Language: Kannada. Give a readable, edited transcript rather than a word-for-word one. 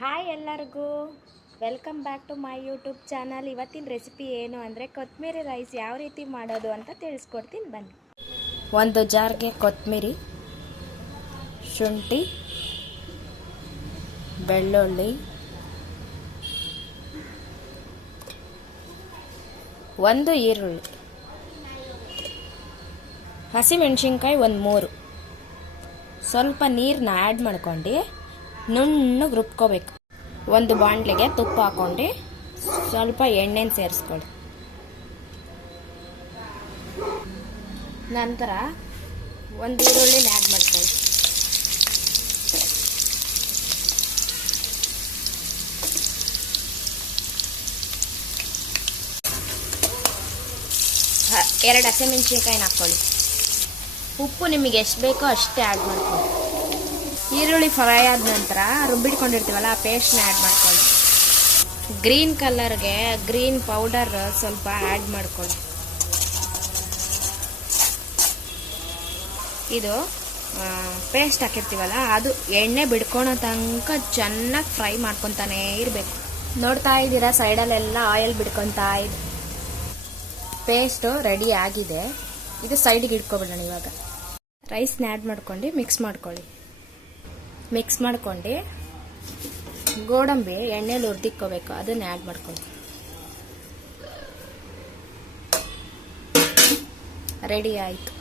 ಹಾಯ್ ಎಲ್ಲರಿಗೂ welcome back to my YouTube channel. ಇವತ್ತಿನ ರೆಸಿಪಿ ಏನು ಅಂದರೆ ಕೊತ್ತಂಬರಿ ರೈಸ್ ಯಾವ ರೀತಿ ಮಾಡೋದು ಅಂತ ತಿಳಿಸ್ಕೊಡ್ತೀನಿ ಬನ್ನಿ. ಒಂದು ಜಾರ್ಗೆ ಕೊತ್ತಂಬರಿ, ಶುಂಠಿ, ಬೆಳ್ಳುಳ್ಳಿ, ಒಂದು ಈರುಳ್ಳಿ, ಹಸಿಮೆಣಸಿನ್ಕಾಯಿ ಒಂದು 3, ಸ್ವಲ್ಪ ನೀರನ್ನ ಆ್ಯಡ್ ಮಾಡ್ಕೊಂಡು ನುಣ್ಣಗೆ ರುಬ್ಕೋಬೇಕು. ಒಂದು ಬಾಣಲೆಗೆ ತುಪ್ಪ ಹಾಕೊಂಡು ಸ್ವಲ್ಪ ಎಣ್ಣೆನ ಸೇರಿಸ್ಕೊಳ್ಳಿ. ನಂತರ ಒಂದು ಈರುಳ್ಳಿನ ಆ್ಯಡ್ ಮಾಡ್ಕೊಳ್ಳಿ. ಎರಡು ಹಸಿಮೆಣಸಿನ್ಕಾಯಿನ ಹಾಕ್ಕೊಳ್ಳಿ. ಉಪ್ಪು ನಿಮಗೆ ಎಷ್ಟು ಬೇಕೋ ಅಷ್ಟೇ ಆ್ಯಡ್ ಮಾಡ್ಕೊಳ್ಳಿ. ಈರುಳ್ಳಿ ಫ್ರೈ ಆದ ನಂತರ ರುಬ್ಬಿಟ್ಕೊಂಡಿರ್ತೀವಲ್ಲ ಆ ಪೇಸ್ಟ್ನ ಆ್ಯಡ್ ಮಾಡ್ಕೊಳ್ಳಿ. ಗ್ರೀನ್ ಕಲರ್ಗೆ ಗ್ರೀನ್ ಪೌಡರ್ ಸ್ವಲ್ಪ ಆ್ಯಡ್ ಮಾಡ್ಕೊಳ್ಳಿ. ಇದು ಪೇಸ್ಟ್ ಹಾಕಿರ್ತೀವಲ್ಲ ಅದು ಎಣ್ಣೆ ಬಿಡ್ಕೊಳೋ ತನಕ ಚೆನ್ನಾಗಿ ಫ್ರೈ ಮಾಡ್ಕೊತಾನೇ ಇರಬೇಕು. ನೋಡ್ತಾ ಇದ್ದೀರಾ, ಸೈಡಲ್ಲೆಲ್ಲ ಆಯಿಲ್ ಬಿಡ್ಕೊತಾ ಇದೆ. ಪೇಸ್ಟು ರೆಡಿ ಆಗಿದೆ. ಇದು ಸೈಡಿಗೆ ಇಟ್ಕೊಬಿಡೋಣ. ಇವಾಗ ರೈಸ್ನ ಆ್ಯಡ್ ಮಾಡ್ಕೊಂಡು ಮಿಕ್ಸ್ ಮಾಡ್ಕೊಳ್ಳಿ. ಮಿಕ್ಸ್ ಮಾಡ್ಕೊಂಡು ಗೋಡಂಬಿ ಎಣ್ಣೆಲಿ ಹುರಿದಿಕ್ಕೋಬೇಕು, ಅದನ್ನ ಆ್ಯಡ್ ಮಾಡ್ಕೊಳ್ಳಿ. ರೆಡಿ ಆಯಿತು.